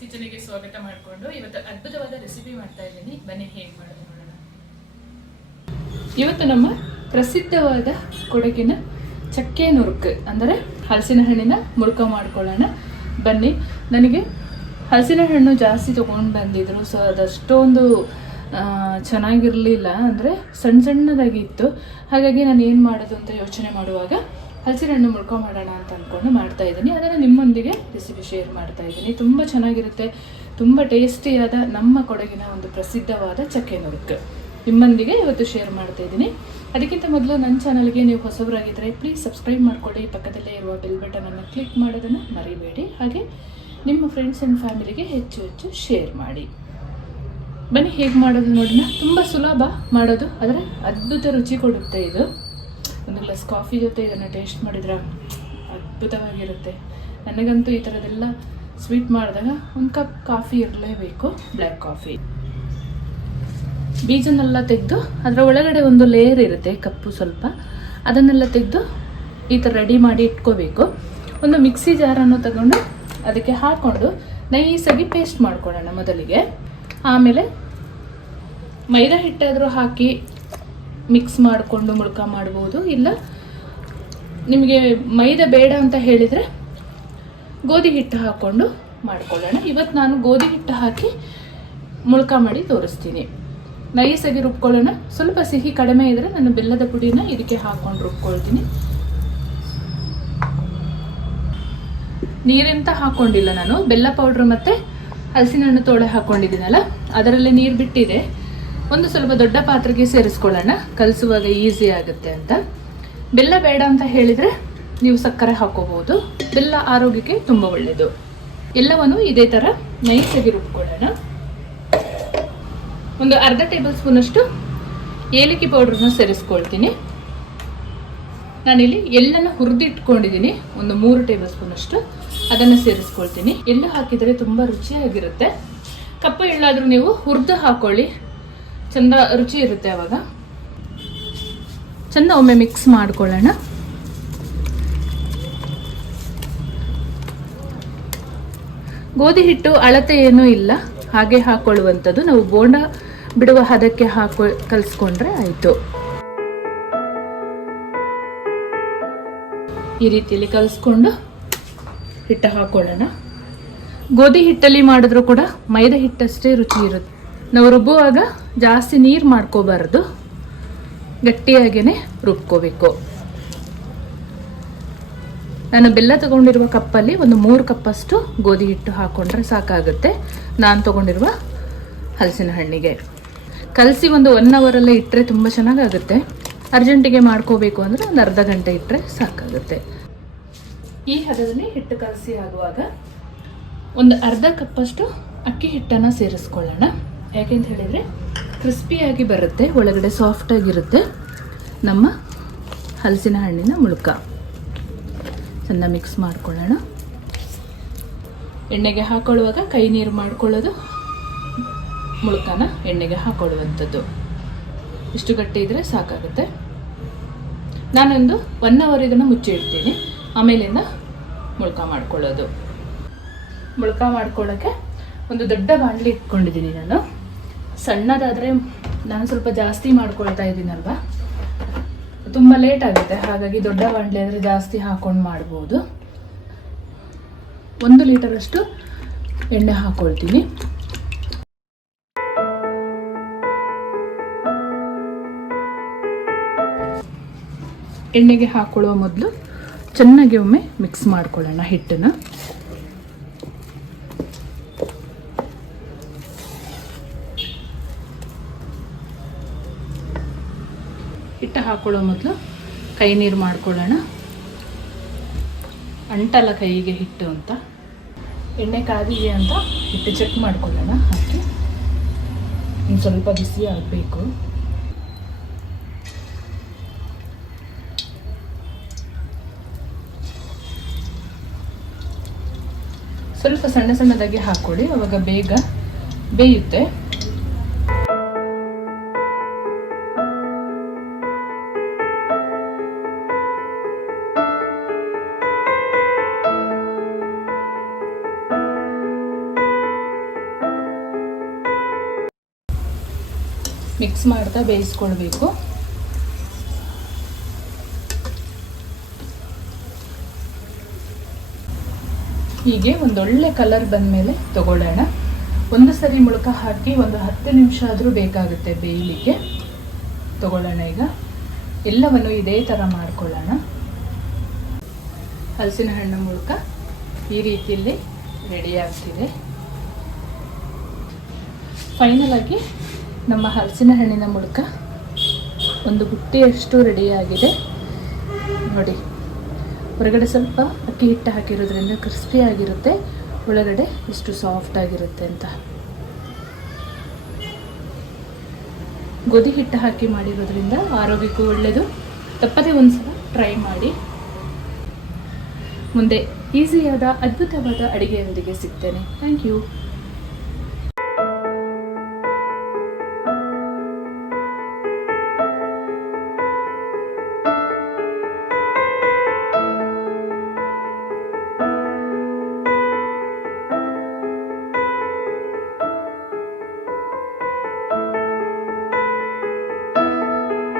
ಕಿಚನ್ಗೆ ಸ್ವಾಗತ ಮಾಡಿಕೊಂಡು ಇವತ್ತು ಅದ್ಭುತವಾದ ರೆಸಿಪಿ ಮಾಡ್ತಾ ಇದ್ದೀನಿ. ಬನ್ನಿ ಹೇಗೆ ಮಾಡೋದು ನೋಡೋಣ. ಇವತ್ತು ನಮ್ಮ ಪ್ರಸಿದ್ಧವಾದ ಕೊಡಗಿನ ಚಕ್ಕೆ ನುರುಕು ಅಂದರೆ ಹಲಸಿನ ಹಣ್ಣಿನ ಮುಳ್ಕ ಮಾಡ್ಕೊಳ್ಳೋಣ. ಬನ್ನಿ. ನನಗೆ ಹಲಸಿನ ಹಣ್ಣು ಜಾಸ್ತಿ ತೊಗೊಂಡು ಬಂದಿದ್ರು, ಸೊ ಅದಷ್ಟೊಂದು ಚೆನ್ನಾಗಿರಲಿಲ್ಲ, ಅಂದರೆ ಸಣ್ಣ ಸಣ್ಣದಾಗಿತ್ತು. ಹಾಗಾಗಿ ನಾನು ಏನು ಮಾಡೋದು ಅಂತ ಯೋಚನೆ ಮಾಡುವಾಗ ಹಲಸಿನ ಹಣ್ಣು ಮುಳ್ಕ ಮಾಡೋಣ ಅಂತ ಅಂದ್ಕೊಂಡು ಮಾಡ್ತಾ ಇದ್ದೀನಿ. ಅದನ್ನು ನಿಮ್ಮೊಂದಿಗೆ ರೆಸಿಪಿ ಶೇರ್ ಮಾಡ್ತಾ ಇದ್ದೀನಿ. ತುಂಬ ಚೆನ್ನಾಗಿರುತ್ತೆ, ತುಂಬ ಟೇಸ್ಟಿಯಾದ ನಮ್ಮ ಕೊಡಗಿನ ಒಂದು ಪ್ರಸಿದ್ಧವಾದ ಚಕ್ಕೆ ನುರುಕು ನಿಮ್ಮೊಂದಿಗೆ ಇವತ್ತು ಶೇರ್ ಮಾಡ್ತಾ ಇದ್ದೀನಿ. ಅದಕ್ಕಿಂತ ಮೊದಲು ನನ್ನ ಚಾನಲ್ಗೆ ನೀವು ಹೊಸಬರಾಗಿದ್ದರೆ ಪ್ಲೀಸ್ ಸಬ್ಸ್ಕ್ರೈಬ್ ಮಾಡ್ಕೊಳ್ಳಿ. ಪಕ್ಕದಲ್ಲೇ ಇರುವ ಬೆಲ್ ಬಟನನ್ನು ಕ್ಲಿಕ್ ಮಾಡೋದನ್ನು ಮರಿಬೇಡಿ. ಹಾಗೆ ನಿಮ್ಮ ಫ್ರೆಂಡ್ಸ್ ಆ್ಯಂಡ್ ಫ್ಯಾಮಿಲಿಗೆ ಹೆಚ್ಚು ಹೆಚ್ಚು ಶೇರ್ ಮಾಡಿ. ಬನ್ನಿ ಹೇಗೆ ಮಾಡೋದು ನೋಡೋಣ. ತುಂಬ ಸುಲಭ ಮಾಡೋದು, ಆದರೆ ಅದ್ಭುತ ರುಚಿ ಕೊಡುತ್ತೆ. ಇದು ಒಂದು ಗ್ಲಾಸ್ ಕಾಫಿ ಜೊತೆ ಇದನ್ನು ಟೇಸ್ಟ್ ಮಾಡಿದ್ರೆ ಅದ್ಭುತವಾಗಿರುತ್ತೆ. ನನಗಂತೂ ಈ ಥರದ್ದೆಲ್ಲ ಸ್ವೀಟ್ ಮಾಡಿದಾಗ ಒಂದು ಕಪ್ ಕಾಫಿ ಇರಲೇಬೇಕು, ಬ್ಲ್ಯಾಕ್ ಕಾಫಿ. ಬೀಜನೆಲ್ಲ ತೆಗೆದು ಅದರ ಒಳಗಡೆ ಒಂದು ಲೇಯರ್ ಇರುತ್ತೆ ಕಪ್ಪು ಸ್ವಲ್ಪ, ಅದನ್ನೆಲ್ಲ ತೆಗೆದು ಈ ಥರ ರೆಡಿ ಮಾಡಿ ಇಟ್ಕೋಬೇಕು. ಒಂದು ಮಿಕ್ಸಿ ಜಾರನ್ನು ತಗೊಂಡು ಅದಕ್ಕೆ ಹಾಕ್ಕೊಂಡು ನೈಸಾಗಿ ಪೇಸ್ಟ್ ಮಾಡ್ಕೊಳ್ಳೋಣ ಮೊದಲಿಗೆ. ಆಮೇಲೆ ಮೈದಾ ಹಿಟ್ಟಾದರೂ ಹಾಕಿ ಮಿಕ್ಸ್ ಮಾಡಿಕೊಂಡು ಮುಳ್ಕ ಮಾಡ್ಬೋದು, ಇಲ್ಲ ನಿಮಗೆ ಮೈದಾ ಬೇಡ ಅಂತ ಹೇಳಿದರೆ ಗೋಧಿ ಹಿಟ್ಟು ಹಾಕ್ಕೊಂಡು ಮಾಡ್ಕೊಳ್ಳೋಣ. ಇವತ್ತು ನಾನು ಗೋಧಿ ಹಿಟ್ಟು ಹಾಕಿ ಮುಳ್ಕ ಮಾಡಿ ತೋರಿಸ್ತೀನಿ. ನೈಸಾಗಿ ರುಬ್ಕೊಳ್ಳೋಣ. ಸ್ವಲ್ಪ ಸಿಹಿ ಕಡಿಮೆ ಇದ್ದರೆ ನಾನು ಬೆಲ್ಲದ ಪುಡಿನ ಇದಕ್ಕೆ ಹಾಕ್ಕೊಂಡು ರುಬ್ಕೊಳ್ತೀನಿ. ನೀರೆಂತ ಹಾಕ್ಕೊಂಡಿಲ್ಲ ನಾನು, ಬೆಲ್ಲ ಪೌಡ್ರ್ ಮತ್ತು ಹಲಸಿನ ಹಣ್ಣು ತೋಳೆ ಹಾಕ್ಕೊಂಡಿದ್ದೀನಲ್ಲ ಅದರಲ್ಲಿ ನೀರು ಬಿಟ್ಟಿದೆ. ಒಂದು ಸ್ವಲ್ಪ ದೊಡ್ಡ ಪಾತ್ರೆಗೆ ಸೇರಿಸ್ಕೊಳ್ಳೋಣ, ಕಲಿಸುವಾಗ ಈಸಿ ಆಗುತ್ತೆ ಅಂತ. ಬೆಲ್ಲ ಬೇಡ ಅಂತ ಹೇಳಿದರೆ ನೀವು ಸಕ್ಕರೆ ಹಾಕೋಬಹುದು, ಬೆಲ್ಲ ಆರೋಗ್ಯಕ್ಕೆ ತುಂಬ ಒಳ್ಳೆಯದು. ಎಲ್ಲವನ್ನು ಇದೇ ಥರ ನೈಸಾಗಿ ರುಬ್ಕೊಳ್ಳೋಣ. ಒಂದು ಅರ್ಧ ಟೇಬಲ್ ಸ್ಪೂನಷ್ಟು ಏಲಕ್ಕಿ ಪೌಡ್ರನ್ನ ಸೇರಿಸ್ಕೊಳ್ತೀನಿ. ನಾನಿಲ್ಲಿ ಎಳ್ಳನ್ನು ಹುರಿದಿಟ್ಕೊಂಡಿದ್ದೀನಿ, ಒಂದು 3 ಟೇಬಲ್ ಸ್ಪೂನಷ್ಟು ಅದನ್ನು ಸೇರಿಸ್ಕೊಳ್ತೀನಿ. ಎಳ್ಳು ಹಾಕಿದರೆ ತುಂಬ ರುಚಿಯಾಗಿರುತ್ತೆ. ಕಪ್ಪು ಎಳ್ಳಾದರೂ ನೀವು ಹುರಿದು ಹಾಕೊಳ್ಳಿ, ಚಂದ ರುಚಿ ಇರುತ್ತೆ. ಆವಾಗ ಚಂದ ಒಮ್ಮೆ ಮಿಕ್ಸ್ ಮಾಡ್ಕೊಳ್ಳೋಣ. ಗೋಧಿ ಹಿಟ್ಟು ಅಳತೆ ಏನೂ ಇಲ್ಲ, ಹಾಗೆ ಹಾಕೊಳ್ಳುವಂಥದ್ದು. ನಾವು ಬೋಂಡ ಬಿಡುವ ಹದಕ್ಕೆ ಕಲಿಸ್ಕೊಂಡ್ರೆ ಆಯಿತು. ಈ ರೀತಿಯಲ್ಲಿ ಕಲಿಸ್ಕೊಂಡು ಹಿಟ್ಟು ಹಾಕೊಳ್ಳೋಣ. ಗೋಧಿ ಹಿಟ್ಟಲ್ಲಿ ಮಾಡಿದ್ರೂ ಕೂಡ ಮೈದಾ ಹಿಟ್ಟಷ್ಟೇ ರುಚಿ ಇರುತ್ತೆ. ನಾವು ರುಬ್ಬುವಾಗ ಜಾಸ್ತಿ ನೀರು ಮಾಡ್ಕೋಬಾರ್ದು, ಗಟ್ಟಿಯಾಗೇ ರುಬ್ಕೋಬೇಕು. ನಾನು ಬೆಲ್ಲ ತಗೊಂಡಿರುವ ಕಪ್ಪಲ್ಲಿ ಒಂದು 3 ಕಪ್ಪಷ್ಟು ಗೋಧಿ ಹಿಟ್ಟು ಹಾಕ್ಕೊಂಡ್ರೆ ಸಾಕಾಗುತ್ತೆ. ನಾನು ತಗೊಂಡಿರುವ ಹಲಸಿನ ಹಣ್ಣಿಗೆ ಕಲಸಿ ಒಂದು 1 ಅವರಲ್ಲೇ ಇಟ್ಟರೆ ತುಂಬ ಚೆನ್ನಾಗಾಗುತ್ತೆ. ಅರ್ಜೆಂಟಿಗೆ ಮಾಡ್ಕೋಬೇಕು ಅಂದರೆ ಒಂದು ಅರ್ಧ ಗಂಟೆ ಇಟ್ಟರೆ ಸಾಕಾಗುತ್ತೆ. ಈ ಹದದಲ್ಲಿ ಹಿಟ್ಟು ಕಲಸಿ ಆಗುವಾಗ ಒಂದು ಅರ್ಧ ಕಪ್ಪಷ್ಟು ಅಕ್ಕಿ ಹಿಟ್ಟನ್ನು ಸೇರಿಸ್ಕೊಳ್ಳೋಣ. ಯಾಕೆಂತ ಹೇಳಿದರೆ ಕ್ರಿಸ್ಪಿಯಾಗಿ ಬರುತ್ತೆ, ಒಳಗಡೆ ಸಾಫ್ಟಾಗಿರುತ್ತೆ ನಮ್ಮ ಹಲಸಿನ ಹಣ್ಣಿನ ಮುಳ್ಕ. ಚೆನ್ನಾಗಿ ಮಿಕ್ಸ್ ಮಾಡ್ಕೊಳ್ಳೋಣ. ಎಣ್ಣೆಗೆ ಹಾಕೊಳ್ಳುವಾಗ ಕೈ ನೀರು ಮಾಡ್ಕೊಳ್ಳೋದು, ಮುಳ್ಕನ ಎಣ್ಣೆಗೆ ಹಾಕೊಳ್ಳುವಂಥದ್ದು. ಇಷ್ಟು ಗಟ್ಟಿ ಇದ್ದರೆ ಸಾಕಾಗುತ್ತೆ. ನಾನೊಂದು 1 ಅವರ್ ಇದನ್ನು ಮುಚ್ಚಿ ಇಡ್ತೀನಿ, ಆಮೇಲಿಂದ ಮುಳ್ಕ ಮಾಡ್ಕೊಳ್ಳೋದು. ಮುಳ್ಕ ಮಾಡ್ಕೊಳ್ಳೋಕ್ಕೆ ಒಂದು ದೊಡ್ಡ ಬಾಣಲಿ ಇಟ್ಕೊಂಡಿದ್ದೀನಿ ನಾನು. ಸಣ್ಣದಾದರೆ ನಾನು ಸ್ವಲ್ಪ ಜಾಸ್ತಿ ಮಾಡ್ಕೊಳ್ತಾ ಇದ್ದೀನಲ್ವ, ತುಂಬ ಲೇಟ್ ಆಗುತ್ತೆ. ಹಾಗಾಗಿ ದೊಡ್ಡ ಬಾಣಲಿ ಆದರೆ ಜಾಸ್ತಿ ಹಾಕ್ಕೊಂಡು ಮಾಡ್ಬೋದು. 1 ಲೀಟರಷ್ಟು ಎಣ್ಣೆ ಹಾಕ್ಕೊಳ್ತೀನಿ. ಎಣ್ಣೆಗೆ ಹಾಕೊಳ್ಳುವ ಮೊದಲು ಚೆನ್ನಾಗಿ ಒಮ್ಮೆ ಮಿಕ್ಸ್ ಮಾಡ್ಕೊಳ್ಳೋಣ ಹಿಟ್ಟನ್ನು. ಹಿಟ್ಟು ಹಾಕೊಳ್ಳೋ ಮೊದಲು ಕೈ ನೀರು ಮಾಡ್ಕೊಳ್ಳೋಣ. ಅಂಟಲ್ಲ ಕೈಗೆ ಹಿಟ್ಟು ಅಂತ. ಎಣ್ಣೆ ಕಾದಿದೆ ಅಂತ ಹಿಟ್ಟು ಚೆಕ್ ಮಾಡ್ಕೊಳ್ಳೋಣ. ಹಾಕಿ ಇನ್ನು ಸ್ವಲ್ಪ ಬಿಸಿ ಆಗಬೇಕು. ಸ್ವಲ್ಪ ಸಣ್ಣ ಸಣ್ಣದಾಗಿ ಹಾಕೊಳ್ಳಿ, ಅವಾಗ ಬೇಗ ಬೇಯುತ್ತೆ. ಮಿಕ್ಸ್ ಮಾಡ್ತಾ ಬೇಯಿಸ್ಕೊಳ್ಬೇಕು. ಹೀಗೆ ಒಂದೊಳ್ಳೆ ಕಲರ್ ಬಂದಮೇಲೆ ತಗೊಳ್ಳೋಣ. ಒಂದು ಸರಿ ಮುಳುಕ ಹಾಕಿ ಒಂದು 10 ನಿಮಿಷ ಆದರೂ ಬೇಕಾಗುತ್ತೆ ಬೇಯಲಿಕ್ಕೆ. ತಗೊಳ್ಳೋಣ. ಈಗ ಎಲ್ಲವನ್ನು ಇದೇ ಥರ ಮಾಡ್ಕೊಳ್ಳೋಣ. ಹಲಸಿನ ಹಣ್ಣು ಮುಳುಕ ಈ ರೀತಿಯಲ್ಲಿ ರೆಡಿ ಆಗ್ತಿದೆ. ಫೈನಲ್ ಆಗಿ ನಮ್ಮ ಹಲಸಿನ ಹಣ್ಣಿನ ಮುಳುಕ ಒಂದು ಬುಟ್ಟಿಯಷ್ಟು ರೆಡಿಯಾಗಿದೆ ನೋಡಿ. ಹೊರಗಡೆ ಸ್ವಲ್ಪ ಅಕ್ಕಿ ಹಿಟ್ಟು ಹಾಕಿರೋದ್ರಿಂದ ಕ್ರಿಸ್ಪಿ ಆಗಿರುತ್ತೆ, ಒಳಗಡೆ ಎಷ್ಟು ಸಾಫ್ಟ್ ಆಗಿರುತ್ತೆ ಅಂತ. ಗೋಧಿ ಹಿಟ್ಟು ಹಾಕಿ ಮಾಡಿರೋದ್ರಿಂದ ಆರೋಗ್ಯಕ್ಕೂ ಒಳ್ಳೆಯದು. ತಪ್ಪದೇ ಒಂದ್ಸಲ ಟ್ರೈ ಮಾಡಿ. ಮುಂದೆ ಈಸಿಯಾದ ಅದ್ಭುತವಾದ ಅಡುಗೆಯೊಂದಿಗೆ ಸಿಗ್ತೇನೆ. Thank you.